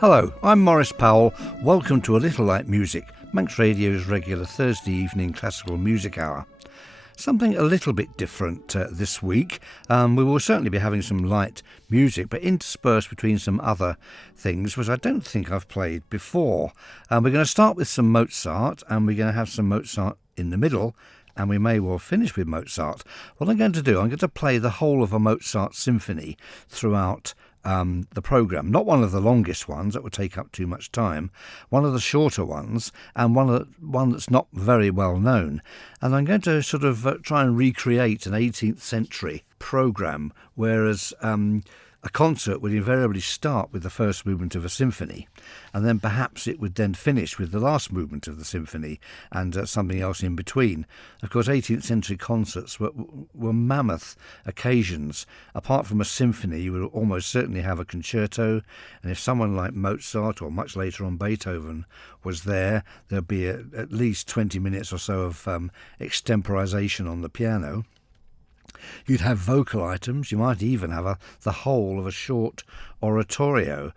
Hello, I'm Maurice Powell. Welcome to A Little Light Music, Manx Radio's regular Thursday evening classical music hour. Something a little bit different this week. We will certainly be having some light music, but interspersed between some other things, which I don't think I've played before. We're going to start with some Mozart, and we're going to have some Mozart in the middle, and we may well finish with Mozart. What I'm going to do, I'm going to play the whole of a Mozart symphony throughout the programme. Not one of the longest ones, that would take up too much time, one of the shorter ones, and one that's not very well known. And I'm going to sort of try and recreate an 18th century programme, whereas a concert would invariably start with the first movement of a symphony, and then perhaps it would then finish with the last movement of the symphony and something else in between. Of course, 18th century concerts were mammoth occasions. Apart from a symphony, you would almost certainly have a concerto, and if someone like Mozart or much later on Beethoven was there, there'd be at least 20 minutes or so of extemporization on the piano. You'd have vocal items. You might even have the whole of a short oratorio.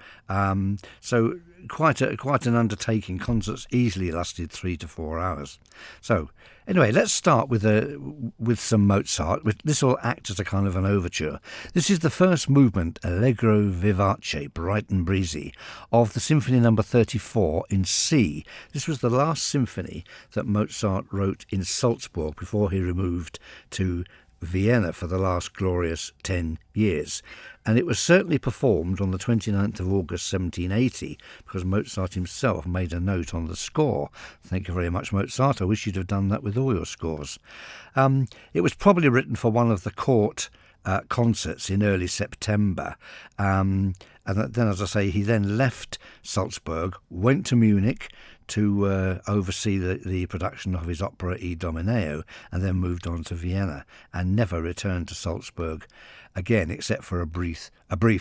So quite an undertaking. Concerts easily lasted 3 to 4 hours. So anyway, let's start with some Mozart. This will act as a kind of an overture. This is the first movement, Allegro vivace, bright and breezy, of the Symphony No. 34 in C. This was the last symphony that Mozart wrote in Salzburg before he removed to Vienna for the last glorious 10 years. And it was certainly performed on the 29th of August 1780, because Mozart himself made a note on the score. Thank you very much, Mozart. I wish you'd have done that with all your scores. It was probably written for one of the court concerts in early September. And then, as I say, he then left Salzburg, went to Munich to oversee the production of his opera Idomeneo, and then moved on to Vienna and never returned to Salzburg again, except for a brief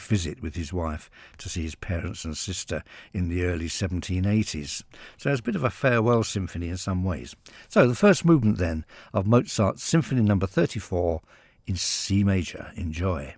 visit with his wife to see his parents and sister in the early 1780s. So it's a bit of a farewell symphony in some ways. So the first movement then of Mozart's Symphony No. 34 in C major. Enjoy.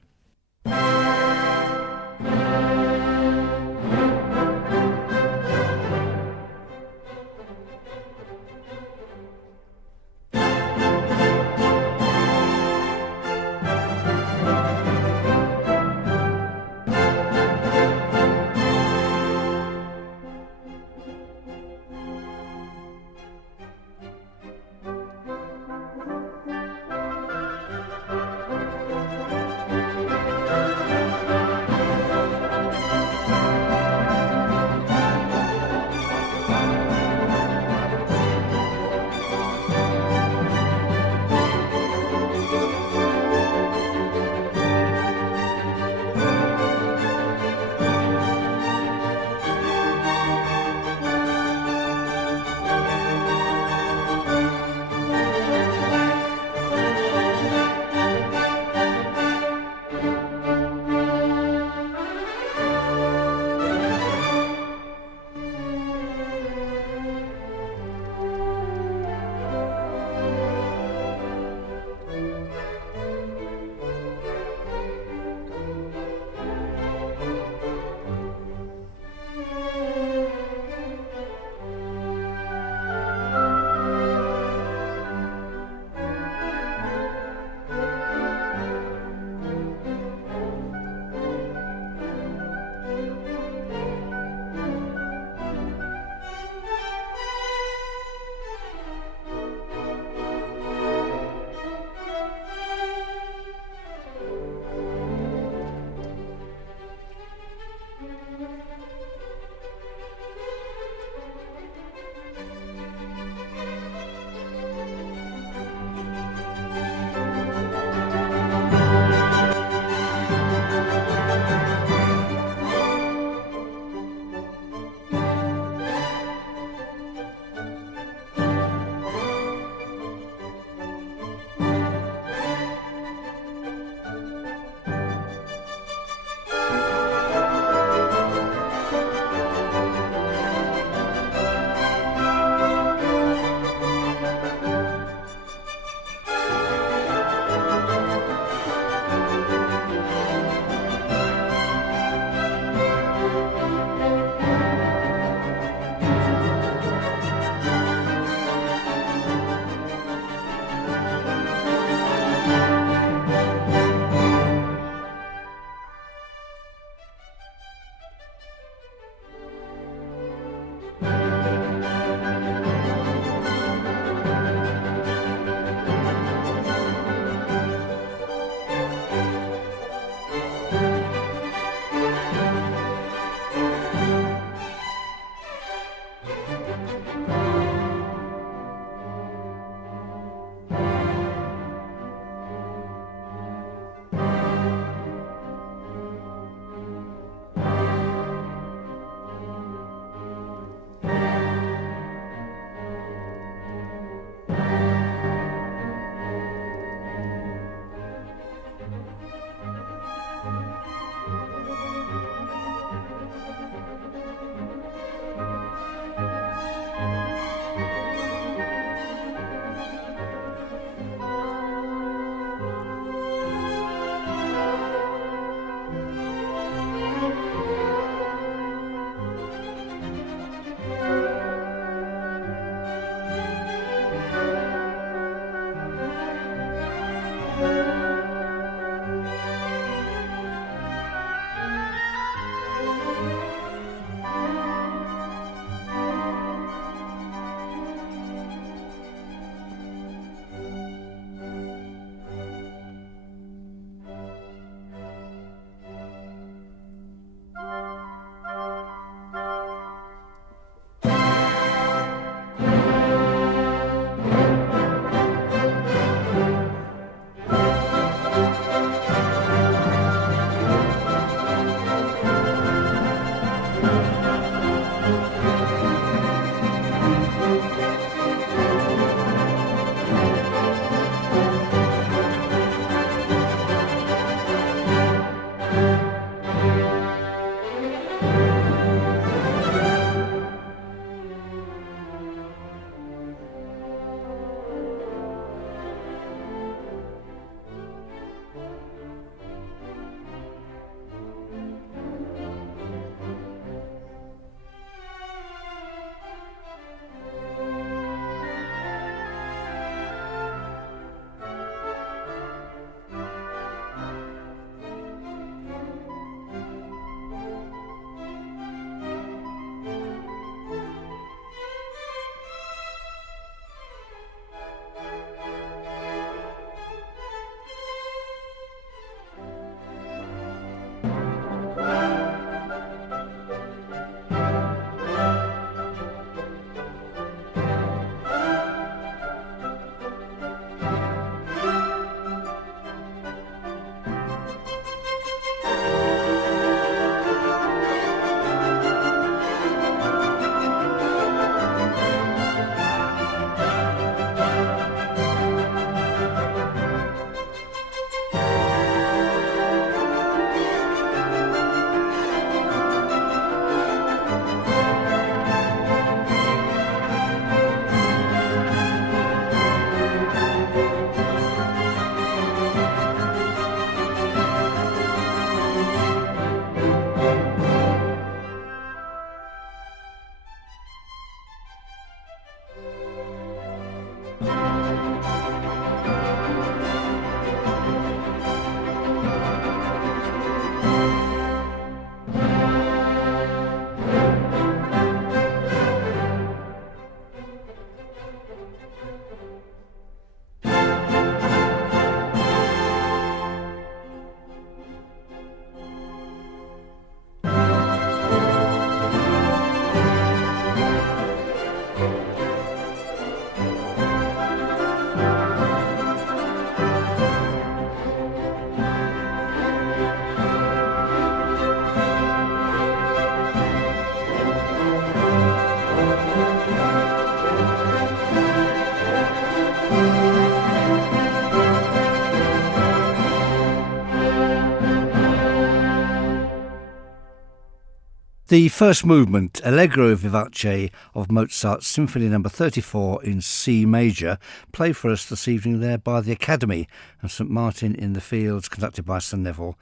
The first movement, Allegro vivace of Mozart's Symphony No. 34 in C major, played for us this evening there by the Academy of St Martin in the Fields, conducted by Sir Neville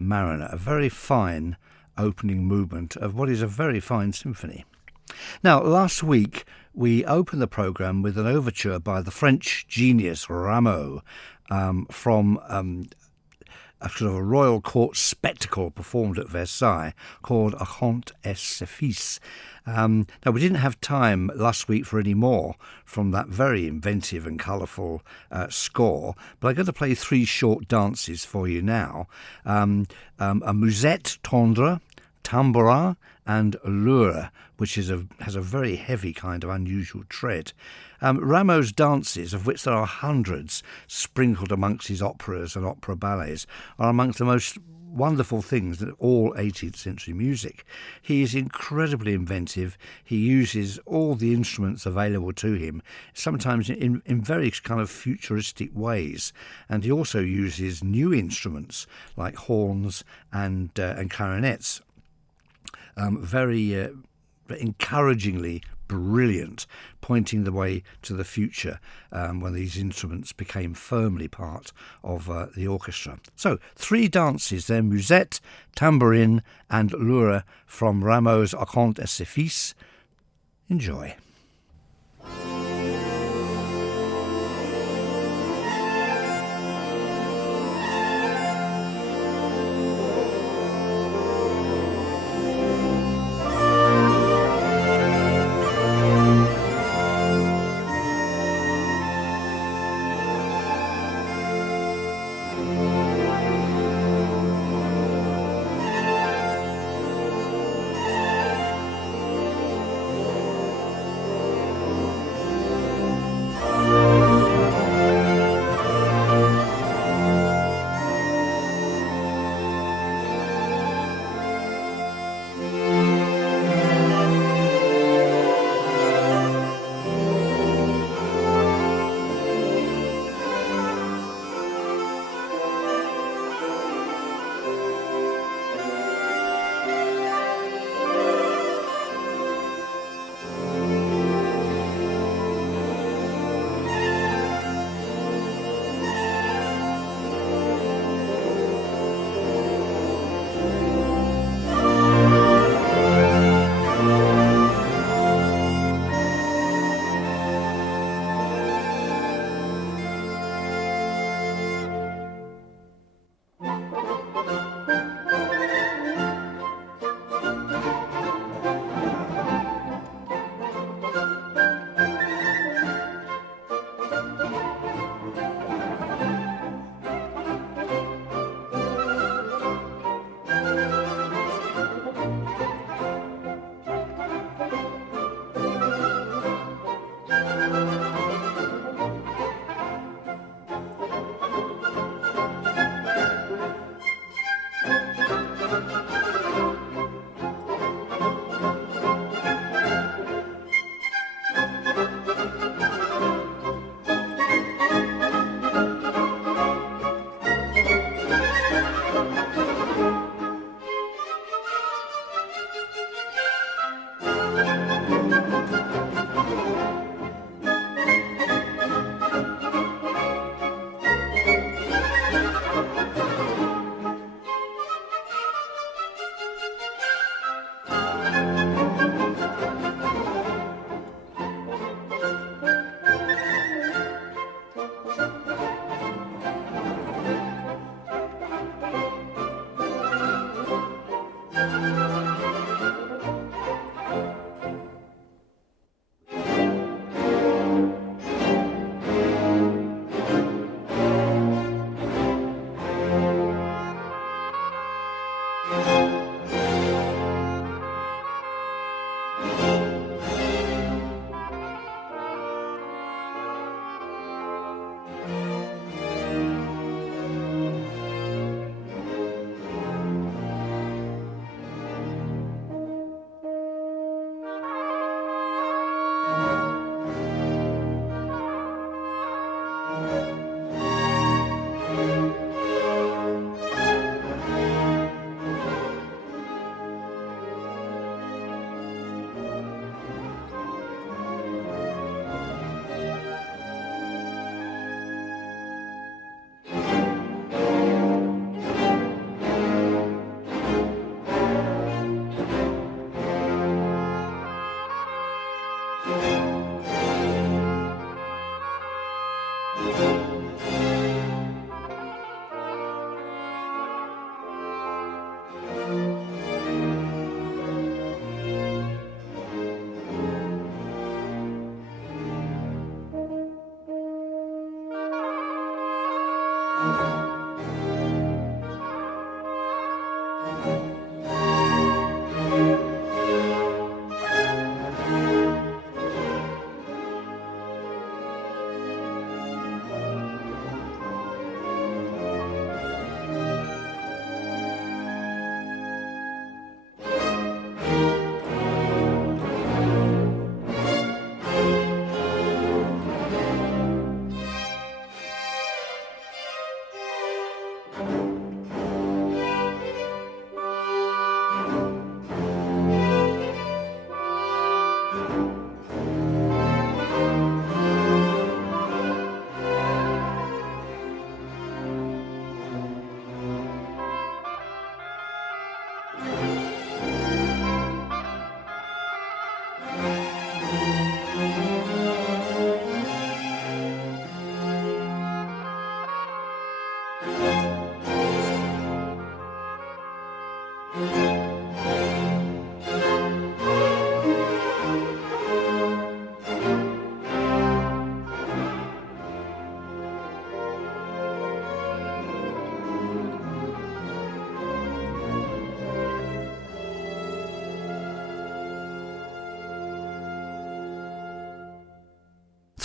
Marriner. A very fine opening movement of what is a very fine symphony. Now, last week we opened the programme with an overture by the French genius Rameau from a sort of a royal court spectacle performed at Versailles called A Conte et ses Fils. Now, we didn't have time last week for any more from that very inventive and colourful score, but I'm going to play three short dances for you now. A musette tendre, tambourin and lure, which has a very heavy kind of unusual tread. Rameau's dances, of which there are hundreds sprinkled amongst his operas and opera ballets, are amongst the most wonderful things in all 18th century music. He is incredibly inventive. He uses all the instruments available to him, sometimes in very kind of futuristic ways. And he also uses new instruments like horns and clarinets. Very encouragingly brilliant, pointing the way to the future when these instruments became firmly part of the orchestra. So, three dances there, musette, tambourin and lure from Rameau's A Conte et ses Fils. Enjoy.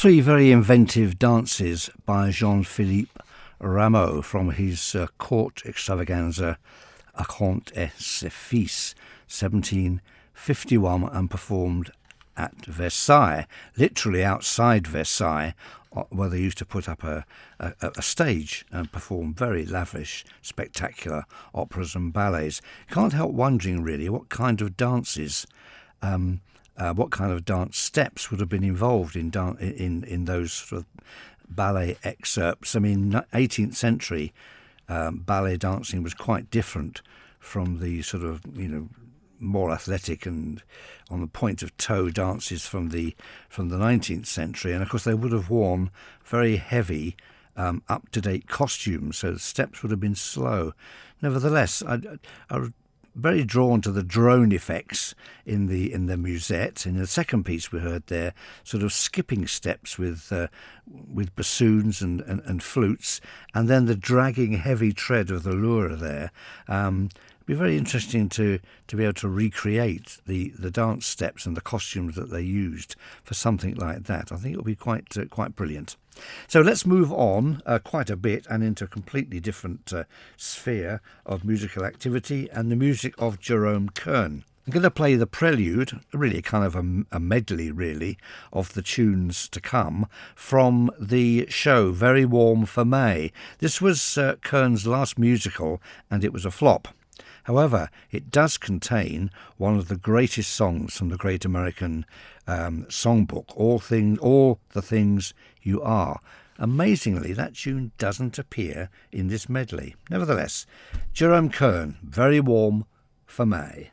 Three very inventive dances by Jean-Philippe Rameau from his court extravaganza A Comte et ses Fils, 1751, and performed at Versailles, literally outside Versailles, where they used to put up a stage and perform very lavish, spectacular operas and ballets. Can't help wondering really what kind of dances, what kind of dance steps would have been involved in those sort of ballet excerpts. I mean, 18th century ballet dancing was quite different from the sort of, more athletic and on the point of toe dances from the 19th century. And of course they would have worn very heavy up-to-date costumes, so the steps would have been slow. Nevertheless, I was very drawn to the drone effects in the musette. In the second piece we heard there sort of skipping steps with bassoons and flutes, and then the dragging heavy tread of the lure there. It'd be very interesting to be able to recreate the dance steps and the costumes that they used for something like that. I think it'll be quite brilliant. So let's move on quite a bit and into a completely different sphere of musical activity and the music of Jerome Kern. I'm going to play the prelude, really kind of a medley really, of the tunes to come from the show Very Warm for May. This was Kern's last musical and it was a flop. However, it does contain one of the greatest songs from the Great American Songbook, All the Things You Are. Amazingly, that tune doesn't appear in this medley. Nevertheless, Jerome Kern, Very Warm for May.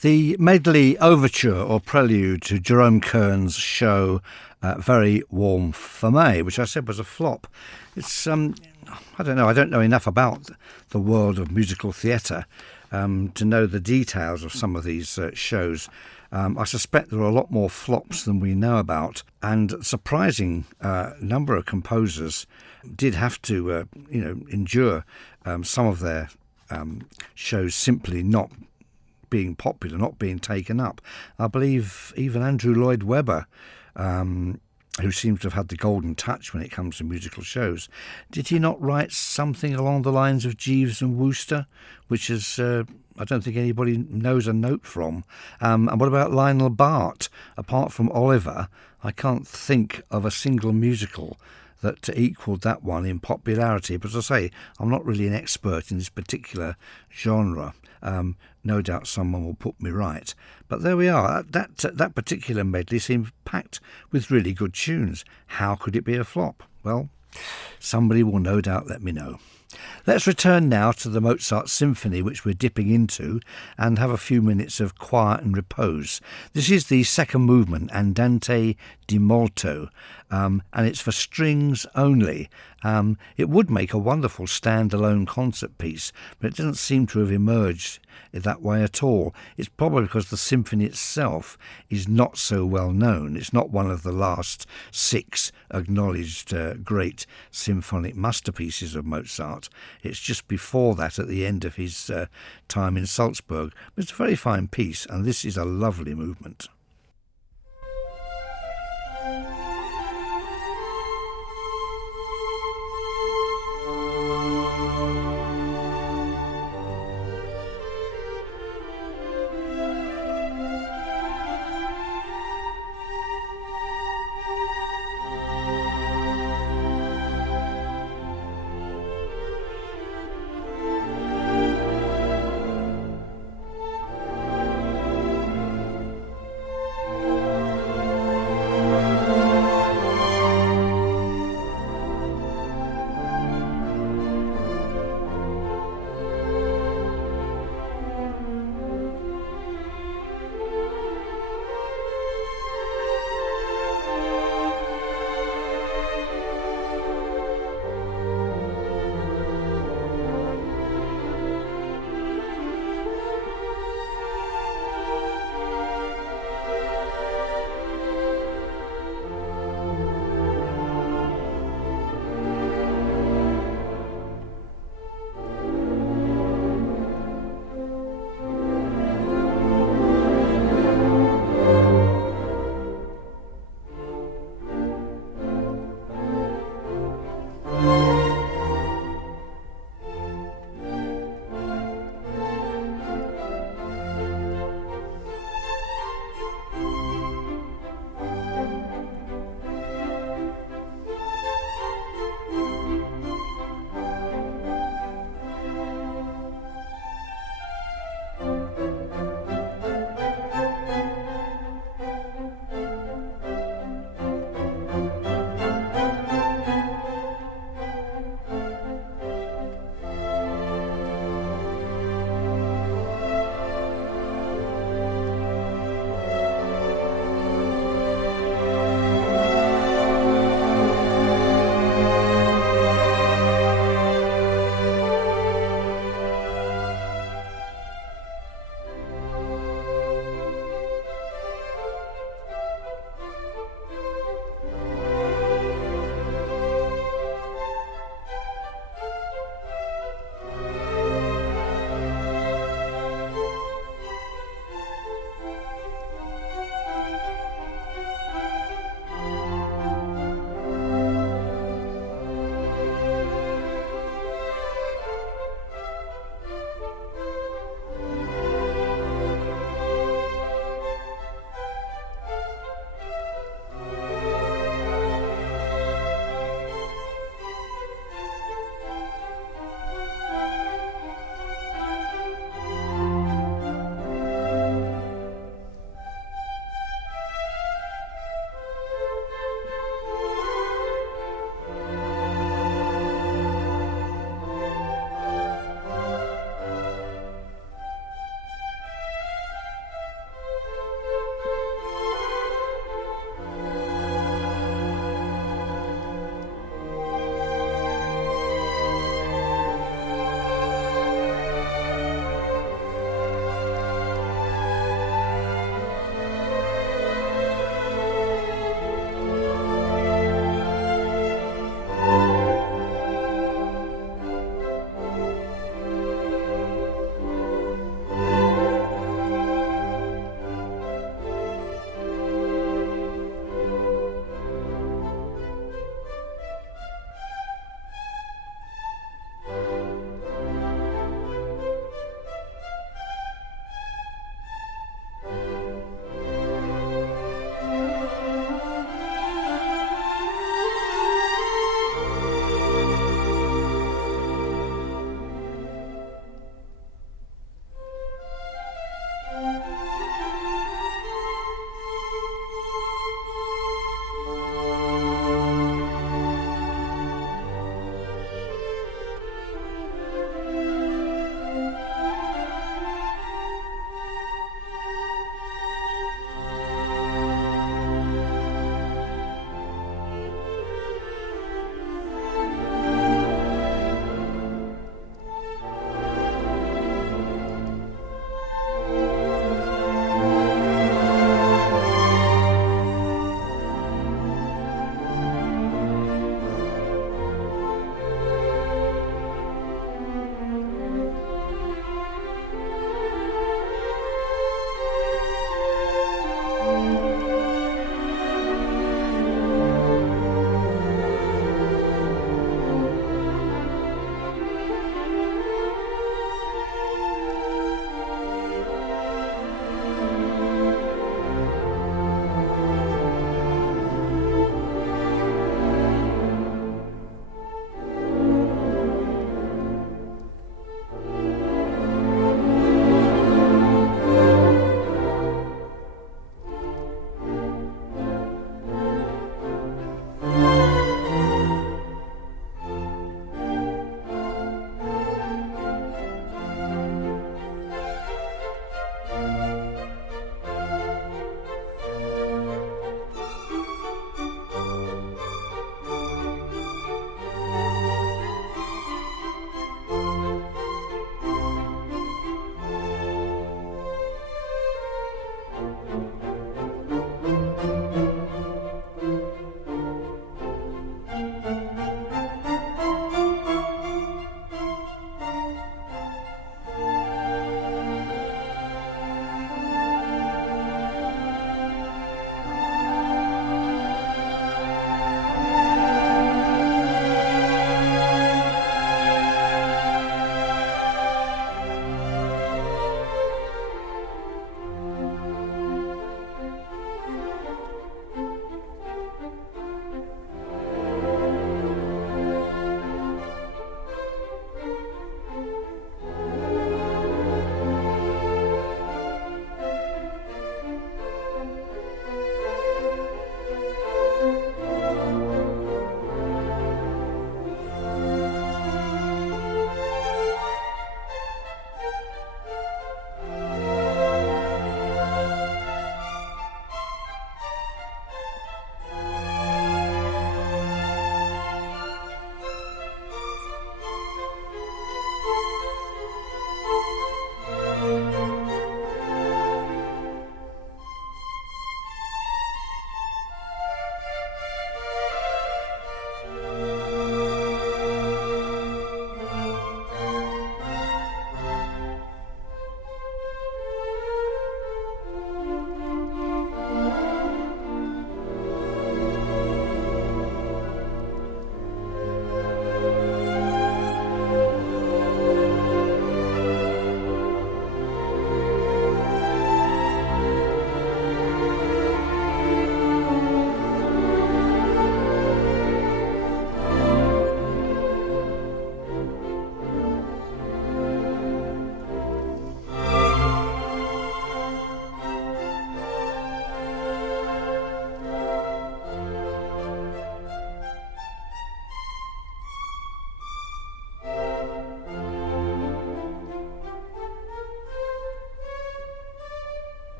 The medley overture or prelude to Jerome Kern's show Very Warm for May, which I said was a flop. It's I don't know. I don't know enough about the world of musical theatre to know the details of some of these shows. I suspect there are a lot more flops than we know about, and a surprising number of composers did have to, endure some of their shows simply not being popular, not being taken up. I believe even Andrew Lloyd Webber, who seems to have had the golden touch when it comes to musical shows, did he not write something along the lines of Jeeves and Wooster, which is I don't think anybody knows a note from. And what about Lionel Bart? Apart from Oliver, I can't think of a single musical that equalled that one in popularity. But as I say, I'm not really an expert in this particular genre. No doubt someone will put me right. But there we are. That particular medley seemed packed with really good tunes. How could it be a flop? Well, somebody will no doubt let me know. Let's return now to the Mozart Symphony, which we're dipping into, and have a few minutes of quiet and repose. This is the second movement, Andante di molto, and it's for strings only. It would make a wonderful standalone concert piece, but it doesn't seem to have emerged that way at all. It's probably because the symphony itself is not so well known. It's not one of the last 6 acknowledged great symphonic masterpieces of Mozart. It's just before that, at the end of his time in Salzburg. But it's a very fine piece, and this is a lovely movement.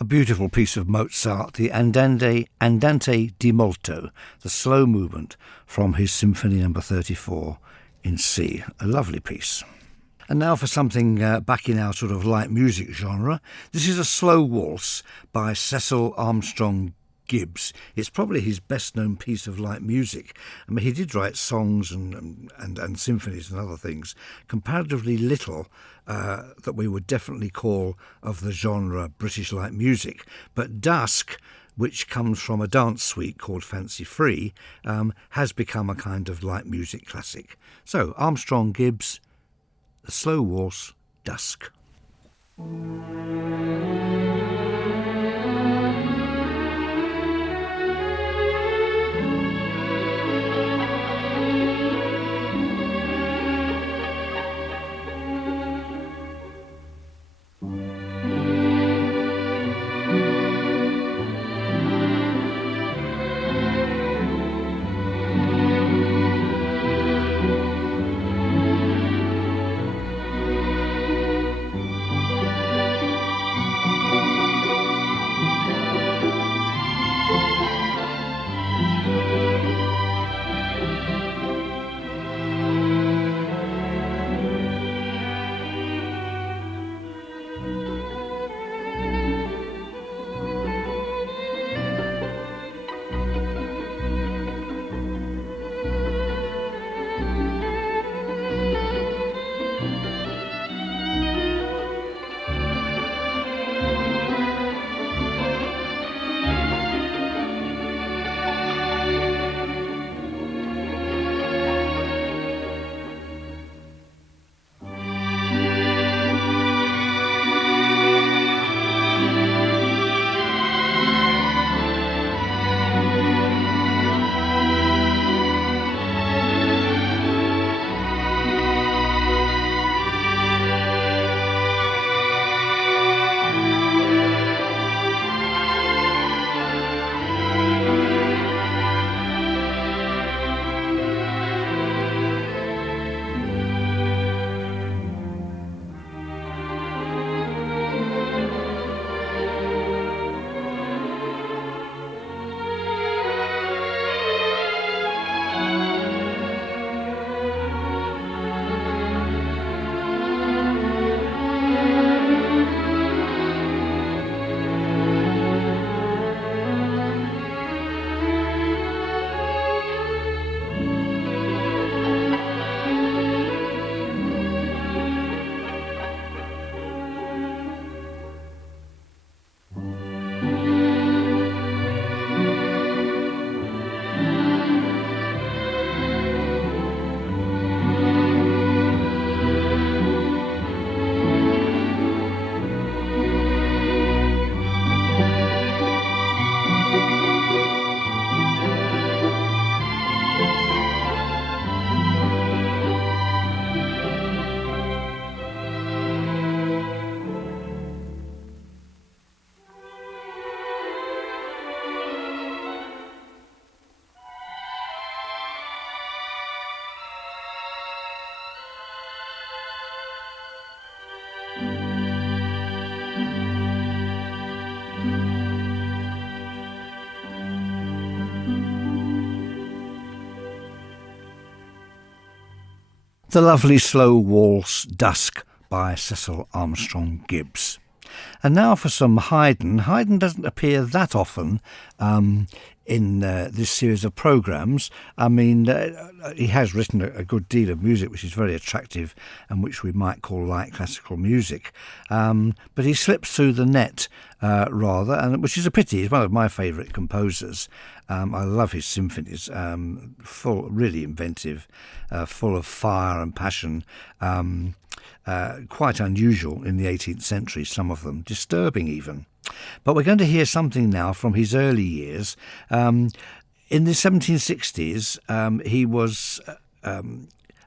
A beautiful piece of Mozart, the Andante di molto, the slow movement from his Symphony No. 34 in C. A lovely piece. And now for something back in our sort of light music genre. This is a slow waltz by Cecil Armstrong Gibbs. It's probably his best-known piece of light music. I mean, he did write songs and symphonies and other things, comparatively little that we would definitely call of the genre British light music. But Dusk, which comes from a dance suite called Fancy Free, has become a kind of light music classic. So, Armstrong Gibbs, the slow waltz, Dusk. The lovely slow waltz Dusk by Cecil Armstrong Gibbs. And now for some Haydn. Haydn doesn't appear that often in this series of programmes. I mean, he has written a good deal of music which is very attractive and which we might call light classical music. But he slips through the net rather, and which is a pity. He's one of my favourite composers. I love his symphonies, really inventive, full of fire and passion. Quite unusual in the 18th century, some of them, disturbing even. But we're going to hear something now from his early years. In the 1760s, he was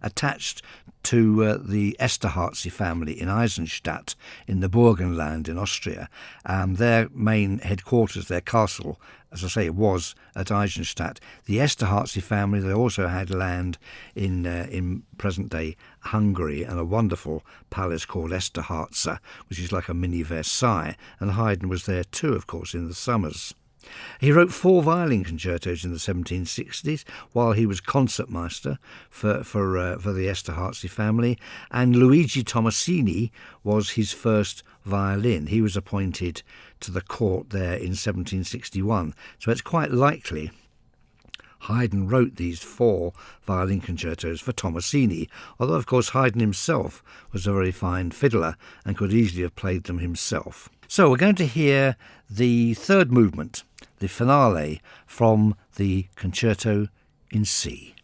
attached to the Esterházy family in Eisenstadt in the Burgenland in Austria. Their main headquarters, their castle, as I say, was at Eisenstadt. The Esterházy family, they also had land in present-day Hungary and a wonderful palace called Esterházy, which is like a mini Versailles, and Haydn was there too, of course, in the summers. He wrote 4 violin concertos in the 1760s while he was concertmaster for the Esterházy family, and Luigi Tommasini was his first violin. He was appointed to the court there in 1761, so it's quite likely Haydn wrote these 4 violin concertos for Tommasini, although of course Haydn himself was a very fine fiddler and could easily have played them himself. So we're going to hear the third movement, the finale, from the Concerto in C.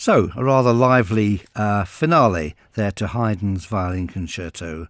So, a rather lively finale there to Haydn's violin concerto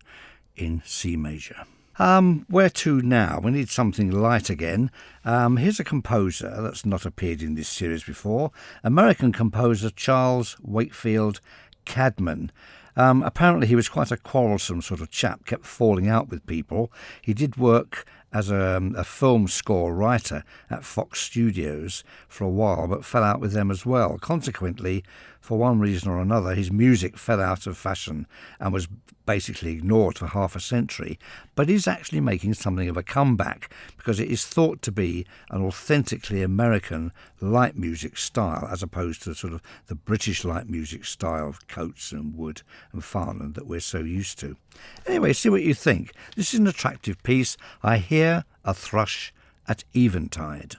in C major. Where to now? We need something light again. Here's a composer that's not appeared in this series before. American composer Charles Wakefield Cadman. Apparently he was quite a quarrelsome sort of chap, kept falling out with people. He did work as a film score writer at Fox Studios for a while, but fell out with them as well. Consequently, for one reason or another, his music fell out of fashion and was basically ignored for half a century, but is actually making something of a comeback because it is thought to be an authentically American light music style as opposed to sort of the British light music style of Coates and Wood and Farnham that we're so used to. Anyway, see what you think. This is an attractive piece. I hear a thrush at eventide.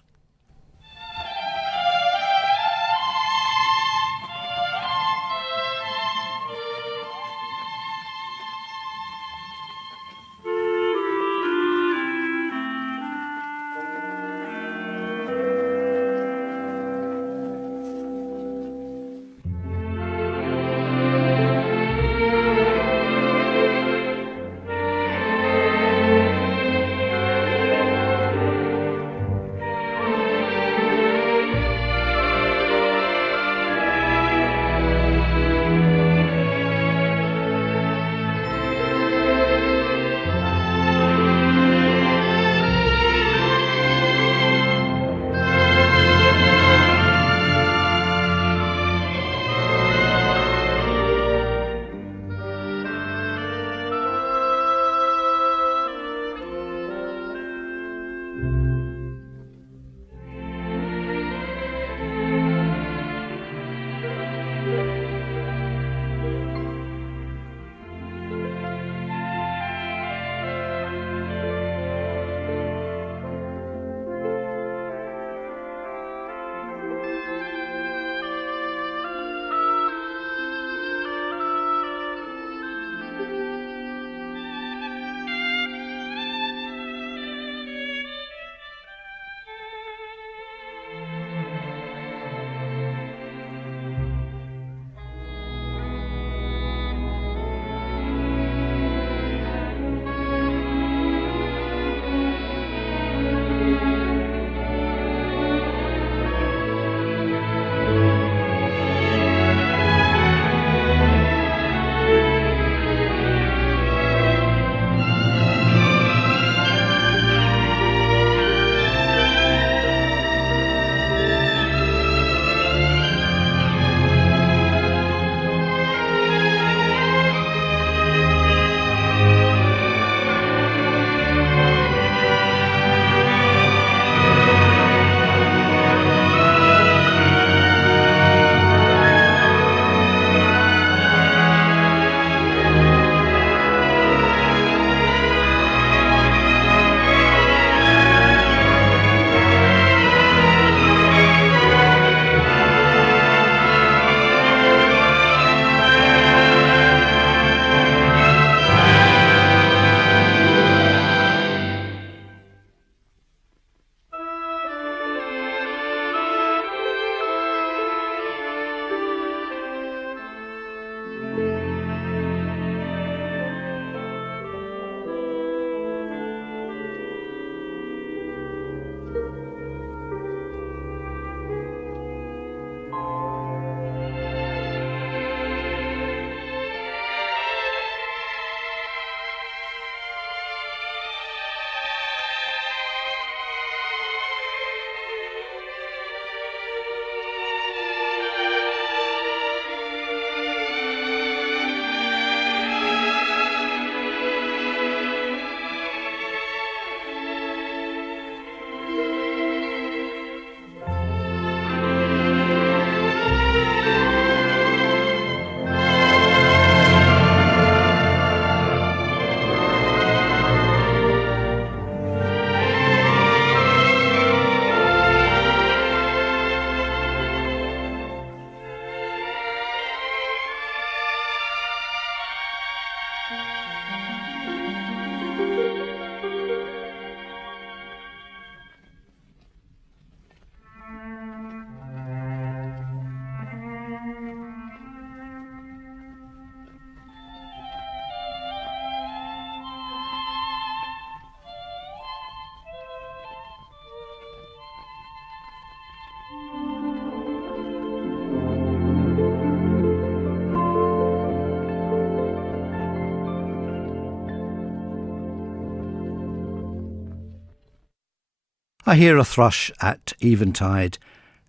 I hear a thrush at eventide,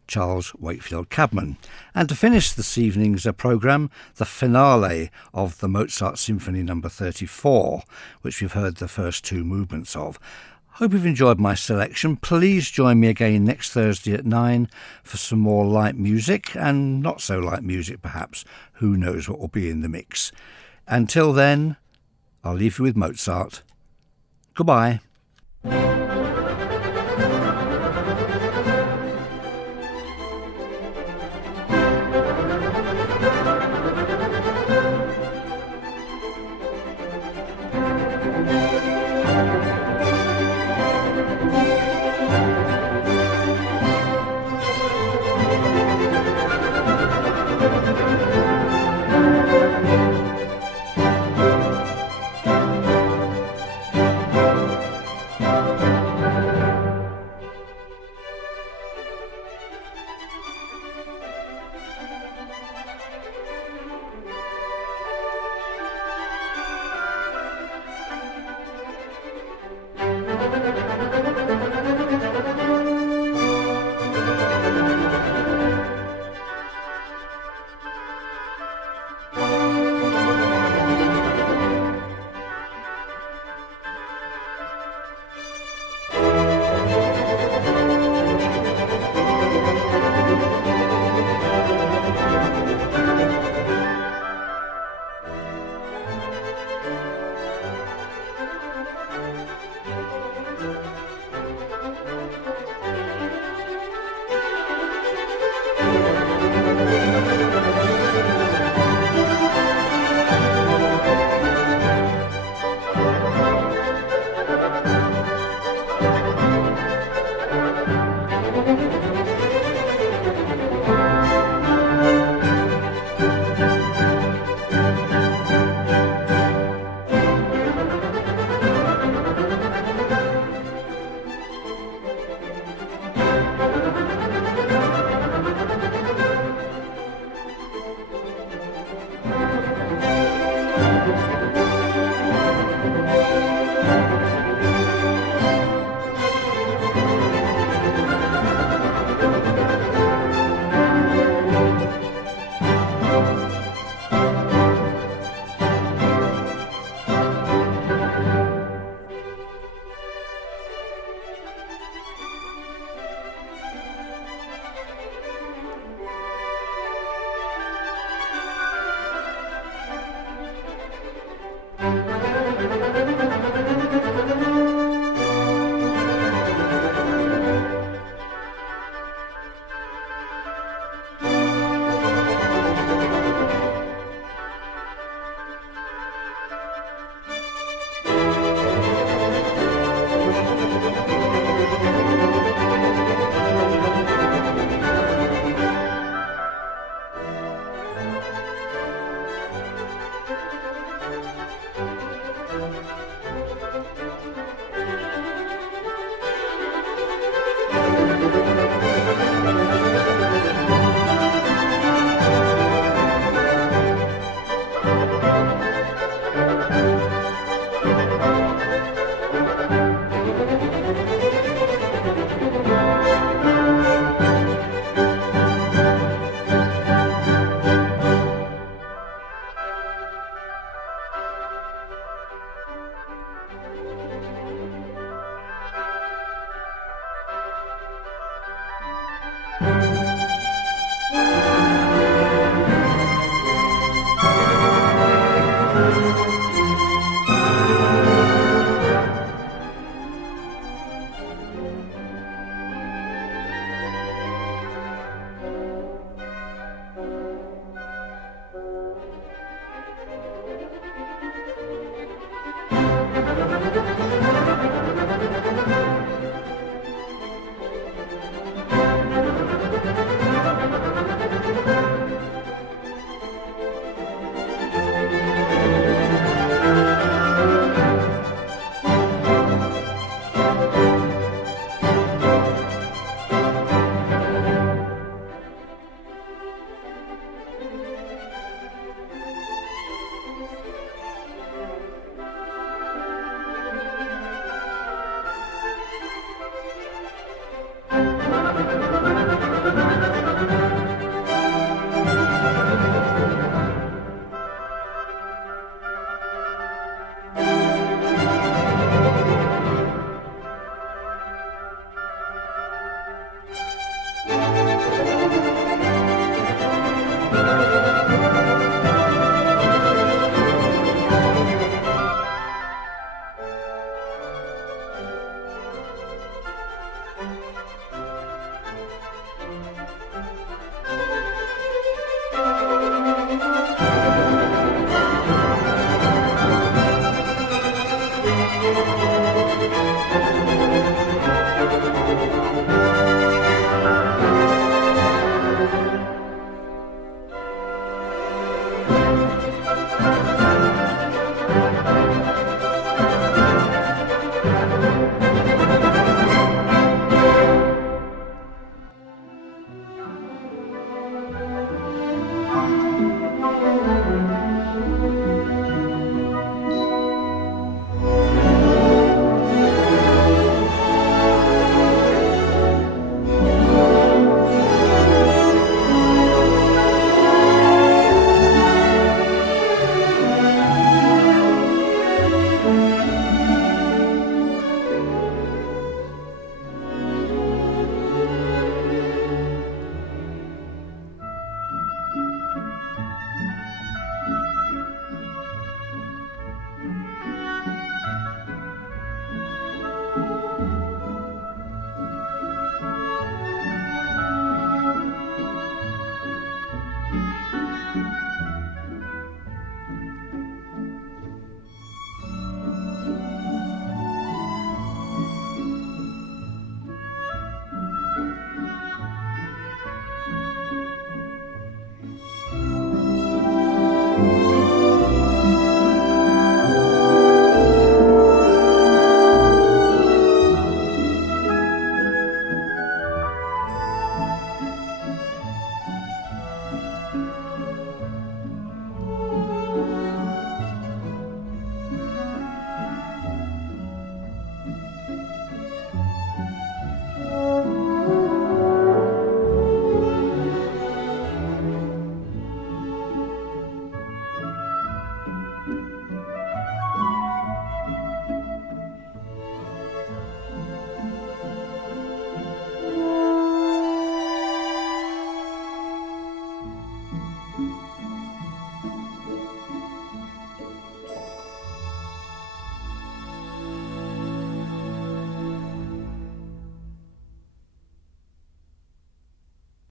Charles Wakefield Cabman. And to finish this evening's programme, the finale of the Mozart Symphony No. 34, which we've heard the first two movements of. Hope you've enjoyed my selection. Please join me again next Thursday at 9 for some more light music, and not so light music perhaps. Who knows what will be in the mix. Until then, I'll leave you with Mozart. Goodbye.